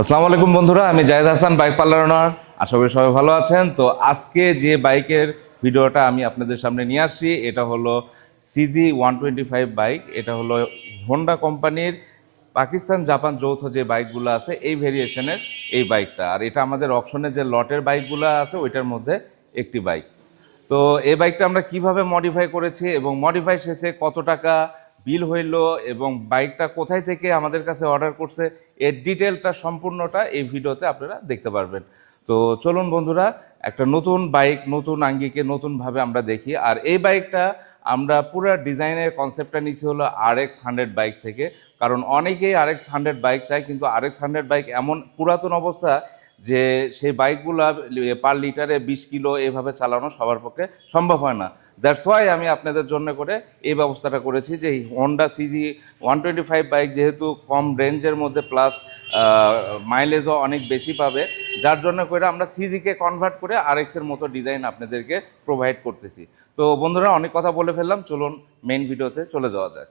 আসসালামু আলাইকুম বন্ধুরা, আমি Jahed Hasan, bike parlour owner. আশা করি সবাই ভালো আছেন। তো আজকে যে বাইকের ভিডিওটা আমি আপনাদের সামনে নিয়ে আসছি, এটা হলো CG one twenty five bike. এটা হলো হোন্ডা কোম্পানির পাকিস্তান জাপান যৌথ যে বাইকগুলো আছে, এই ভেরিয়েশনের এই বাইকটা। আর এটা আমাদের অপশনের যে লটের বাইকগুলো আছে, ওইটার মধ্যে একটি বাইক। তো এই বাইকটা আমরা কীভাবে মডিফাই করেছি এবং মডিফাই শেষে কত টাকা বিল হইল এবং বাইকটা কোথায় থেকে আমাদের কাছে অর্ডার করছে এর ডিটেলটা সম্পূর্ণটা এই ভিডিওতে আপনারা দেখতে পারবেন। তো চলুন বন্ধুরা, একটা নতুন বাইক, নতুন আঙ্গিকে নতুনভাবে আমরা দেখি। আর এই বাইকটা আমরা পুরো ডিজাইনের কনসেপ্টটা নিছি হলো আর এক্স হান্ড্রেড বাইক থেকে। কারণ অনেকেই আর এক্স হান্ড্রেড বাইক চায়, কিন্তু আর এক্স হান্ড্রেড বাইক এমন পুরাতন অবস্থা যে সেই বাইকগুলো পার লিটারে বিশ কিলো এভাবে চালানো সবার পক্ষে সম্ভব হয় না। দ্যাটস ওয়াই আমি আপনাদের জন্য করে এই ব্যবস্থাটা করেছি যে এই Honda CG one twenty five bike যেহেতু কম রেঞ্জের মধ্যে প্লাস মাইলেজও অনেক বেশি পাবে, যার জন্য করে আমরা সিজিকে কনভার্ট করে আর এর মতো ডিজাইন আপনাদেরকে প্রোভাইড করতেছি। তো বন্ধুরা অনেক কথা বলে ফেললাম, চলুন মেইন ভিডিওতে চলে যাওয়া যাক।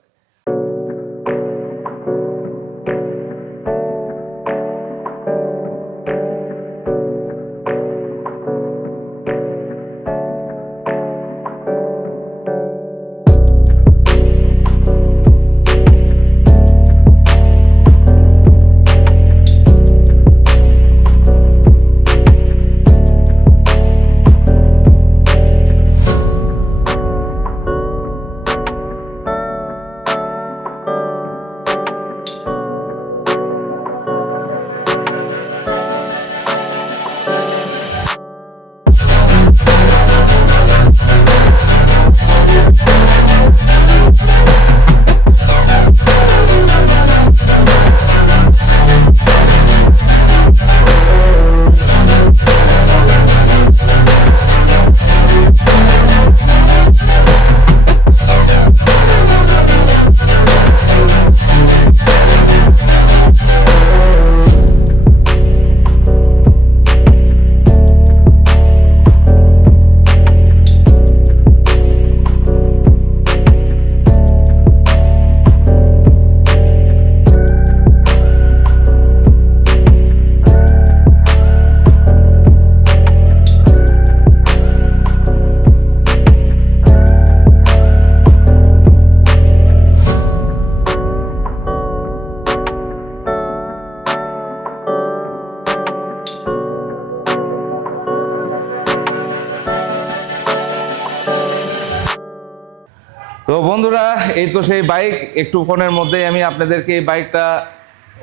এই তো সেই বাইক একটুক্ষণের মধ্যেই আমি আপনাদেরকে এই বাইকটা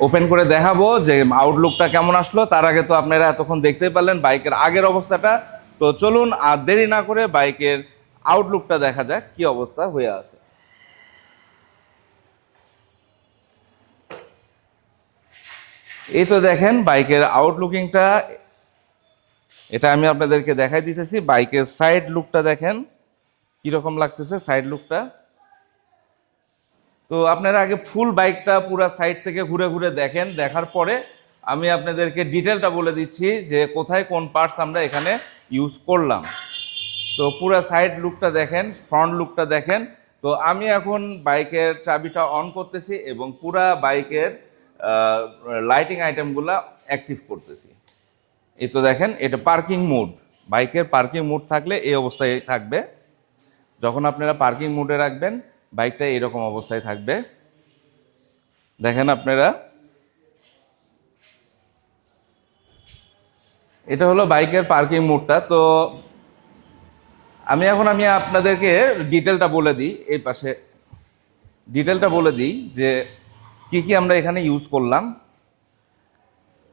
ওপেন করে দেখাবো যে আউটলুকটা কেমন আসলো। তার আগে তো আপনারা এতক্ষণ দেখতেই পারলেন বাইকের আগের অবস্থাটা। তো চলুন আর দেরি না করে বাইকের আউটলুকটা দেখা যাক কি অবস্থা হয়ে আছে। এই তো দেখেন বাইকের আউটলুকিংটা এটা আমি আপনাদেরকে দেখাই দিতেছি। বাইকের সাইড লুকটা দেখেন। কীরকম লাগতেছে সাইড লুকটা তো আপনারা আগে ফুল বাইকটা পুরো সাইড থেকে ঘুরে ঘুরে দেখেন। দেখার পরে আমি আপনাদেরকে ডিটেলটা বলে দিচ্ছি যে কোথায় কোন পার্টস আমরা এখানে ইউজ করলাম। তো পুরো সাইড লুকটা দেখেন, ফ্রন্ট লুকটা দেখেন। তো আমি এখন বাইকের চাবিটা অন করতেছি এবং পুরা বাইকের লাইটিং আইটেমগুলো অ্যাক্টিভ করতেছি। এই তো দেখেন, এটা পার্কিং মুড বাইকের পার্কিং মুড থাকলে এই অবস্থায় থাকবে। যখন আপনারা পার্কিং মুডে রাখবেন বাইকটা এরকম অবস্থায় থাকবে। দেখেন আপনারা। এটা হলো বাইকের পার্কিং মোডটা। তো আমি এখন আমি আপনাদেরকে ডিটেলটা বলে দিই, এই পাশে। ডিটেলটা বলে দিই যে কি কি আমরা এখানে ইউজ করলাম।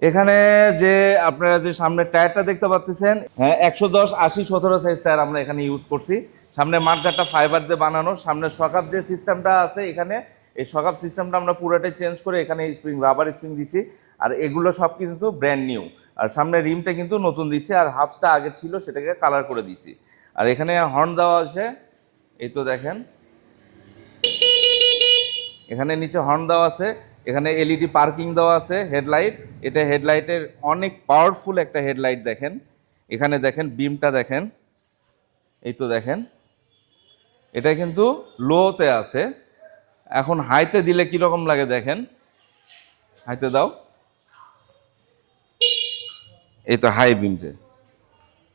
এখানে যে আপনারা যে সামনে টায়ারটা দেখতে পাচ্ছেন হ্যাঁ একশো দশ আশি সতেরো সাইজ টায়ার আমরা এখানে ইউজ করছি। সামনে মাঠঘাটটা ফাইবার দিয়ে বানানো, সামনে সকাপ যে সিস্টেমটা আছে এখানে, এই সকাপ সিস্টেমটা আমরা পুরোটাই চেঞ্জ করে এখানে স্প্রিং রাবার স্প্রিং দিছি। আর এগুলো সব কিন্তু ব্র্যান্ড নিউ আর সামনে রিমটা কিন্তু নতুন দিছি, আর হাফসটা আগে ছিল সেটাকে কালার করে দিছি। আর এখানে হর্ন দেওয়া আছে, এই তো দেখেন। এখানে নিচে হর্ন দেওয়া আছে, এখানে এলইডি পার্কিং দেওয়া আছে হেডলাইট এটা হেডলাইটের অনেক পাওয়ারফুল একটা হেডলাইট দেখেন। এখানে দেখেন বিমটা দেখেন। এই তো দেখেন। এটা কিন্তু লোতে আছে। এখন হাইতে দিলে কীরকম লাগে দেখেন? হাইতে দাও। এই তো হাই বিমতে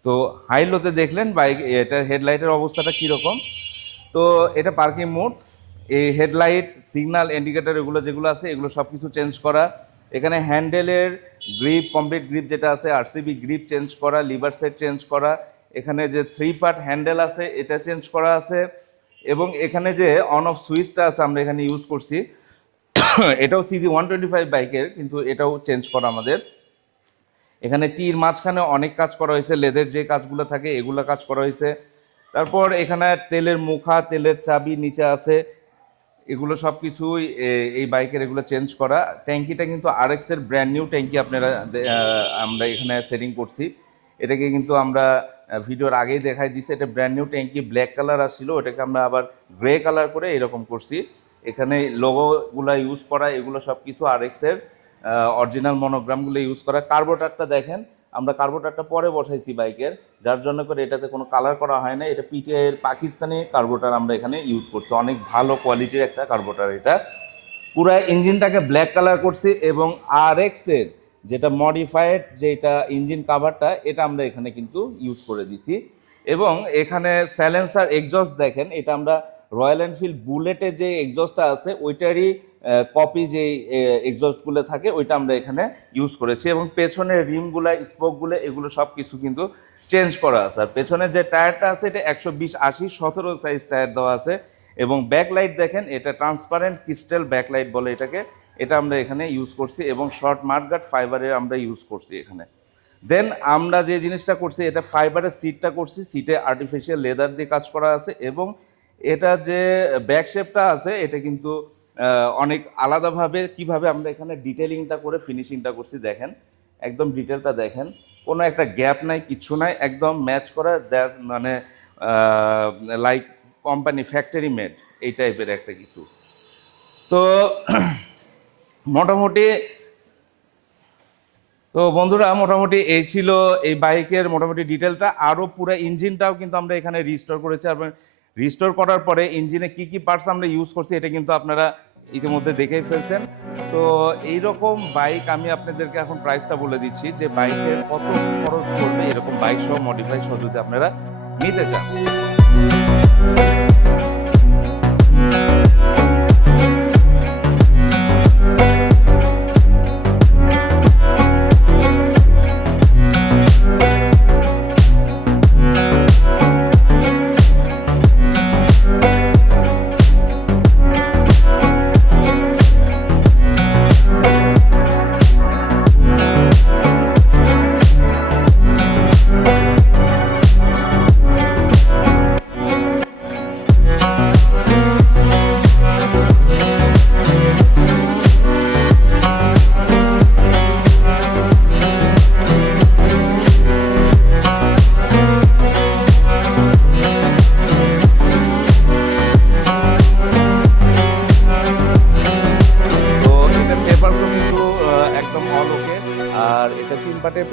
তো হাই লোতে দেখলেন বাইক এটার হেডলাইটের অবস্থাটা কীরকম তো এটা পার্কিং মোড এই হেডলাইট সিগনাল ইন্ডিকেটর এগুলো যেগুলো আছে, এগুলো সব কিছু চেঞ্জ করা। এখানে হ্যান্ডেলের গ্রিপ কমপ্লিট গ্রিপ যেটা আছে আরসিবি গ্রিপ চেঞ্জ করা লিভার সেট চেঞ্জ করা। এখানে যে থ্রি পার্ট হ্যান্ডেল আছে, এটা চেঞ্জ করা আছে। এবং এখানে যে অন অফ সুইচটা আছে আমরা এখানে ইউজ করছি, এটাও সিজি ওয়ান টোয়েন্টি ফাইভ বাইকের, কিন্তু এটাও চেঞ্জ করা আমাদের। এখানে টির মাঝখানে অনেক কাজ করা হয়েছে লেদের যে কাজগুলো থাকে এগুলো কাজ করা হয়েছে। তারপর এখানে তেলের মুখা, তেলের চাবি নিচে আছে, এগুলো সব কিছুই এই বাইকের এগুলো চেঞ্জ করা। ট্যাঙ্কিটা কিন্তু আরএক্স এর ব্র্যান্ড নিউ ট্যাঙ্কি আপনারা আমরা এখানে সেটিং করছি। এটাকে কিন্তু আমরা ভিডিওর আগেই দেখাই দিছে এটা ব্র্যান্ড নিউ ট্যাঙ্কি ব্ল্যাক কালার আসছিল, ওটাকে আমরা আবার গ্রে কালার করে এরকম করছি। এখানে লোগোগুলো ইউজ করা, এগুলো সব কিছু আরএক্স এর অরিজিনাল মনোগ্রামগুলো ইউজ করা। কার্বোটারটা দেখেন, আমরা কার্বোটারটা পরে বসাইছি বাইকের যার জন্য করে এটাতে কোনো কালার করা হয় না এটা পিটিআই এর পাকিস্তানি কার্বোটার আমরা এখানে ইউজ করছি। অনেক ভালো কোয়ালিটির একটা কার্বোটার এটা। পুরো ইঞ্জিনটাকে ব্ল্যাক কালার করছি এবং আর এর যেটা মডিফাইড, যেটা ইঞ্জিন কাভারটা এটা আমরা এখানে কিন্তু ইউজ করে দিছি। এবং এখানে স্যালেন্সার এক্সস্ট দেখেন, এটা আমরা রয়্যাল এনফিল্ড বুলেটের যে এক্সস্টটা আছে, ওইটারই কপি যে এক্সস্টগুলো থাকে, ওইটা আমরা এখানে ইউজ করেছি। এবং পেছনের রিমগুলো স্পোকগুলো এগুলো সব কিছু কিন্তু চেঞ্জ করা আছে। আর পেছনের যে টায়ারটা আছে, এটা একশো বিশ, আশি, সতেরো সাইজ টায়ার দেওয়া আছে। এবং ব্যাকলাইট দেখেন, এটা ট্রান্সপারেন্ট ক্রিস্টাল ব্যাকলাইট বলে এটাকে। এটা আমরা এখানে ইউজ করছি এবং শর্ট মার্কগার্ড ফাইবারের আমরা ইউজ করছি এখানে। দেন আমরা যে জিনিসটা করছি, এটা ফাইবারের সিটটা করছি সিটে আর্টিফিশিয়াল লেদার দিয়ে কাজ করা আছে এবং এটা যে ব্যাক শেপটা আছে, এটা কিন্তু অনেক আলাদাভাবে কীভাবে আমরা এখানে ডিটেলিংটা করে ফিনিশিংটা করছি দেখেন। একদম ডিটেলটা দেখেন। কোনো একটা গ্যাপ নাই কিচ্ছু নাই, একদম ম্যাচ করা দ্যাট মানে লাইক কোম্পানি ফ্যাক্টরি মেড এই টাইপের একটা কিছু। তো মোটামুটি, তো বন্ধুরা মোটামুটি এই ছিল এই বাইকের মোটামুটি ডিটেলটা। আরও পুরো ইঞ্জিনটাও কিন্তু আমরা এখানে রিস্টোর করেছি এবং রিস্টোর করার পরে ইঞ্জিনে কি কি পার্টস আমরা ইউজ করছি এটা কিন্তু আপনারা ইতিমধ্যে দেখেই ফেলছেন। তো এই রকম বাইক আমি আপনাদেরকে এখন প্রাইসটা বলে দিচ্ছি যে বাইকের কত খরচ পড়বে এরকম বাইক সহ মডিফাই সহ যদি আপনারা নিতে চান।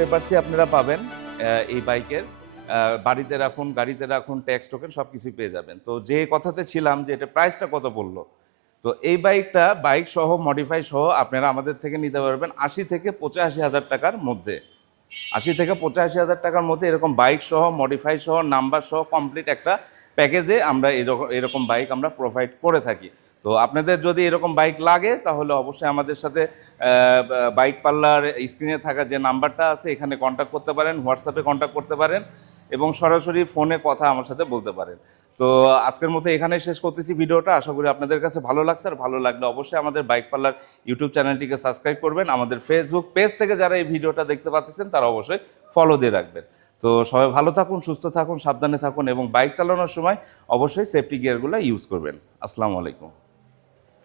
পেপারসই আপনারা পাবেন এই বাইকের। বাড়িতে রাখুন, গাড়িতে রাখুন, ট্যাক্স, টোকেন সব কিছুই পেয়ে যাবেন। তো যে কথাতে ছিলাম যে এটা প্রাইসটা কত পড়ল? তো এই বাইকটা বাইক সহ মডিফাই সহ আপনারা আমাদের থেকে নিতে পারবেন আশি থেকে পঁচাশি হাজার টাকার মধ্যে। আশি থেকে পঁচাশি হাজার টাকার মধ্যে এরকম বাইক সহ মডিফাই সহ নাম্বার সহ কমপ্লিট একটা প্যাকেজে আমরা এরকম এরকম বাইক আমরা প্রোভাইড করে থাকি। তো আপনাদের যদি এরকম বাইক লাগে, তাহলে অবশ্যই আমাদের সাথে বাইক পার্লার স্ক্রিনে থাকা যে নাম্বারটা আছে, এখানে কন্ট্যাক্ট করতে পারেন হোয়াটসঅ্যাপে কন্ট্যাক্ট করতে পারেন এবং সরাসরি ফোনে কথা আমার সাথে বলতে পারেন। তো আজকের মতো এখানে শেষ করতেছি ভিডিওটা। আশা করি আপনাদের কাছে ভালো লাগছে। আর ভালো লাগলে অবশ্যই আমাদের বাইক পার্লার ইউটিউব চ্যানেলটিকে সাবস্ক্রাইব করবেন। আমাদের ফেসবুক পেজ থেকে যারা এই ভিডিওটা দেখতে পাচ্ছেন, তারা অবশ্যই ফলো দিয়ে রাখবেন। তো সবাই ভালো থাকুন, সুস্থ থাকুন, সাবধানে থাকুন এবং বাইক চালানোর সময় অবশ্যই সেফটি গিয়ারগুলো ইউজ করবেন। আসসালামু আলাইকুম।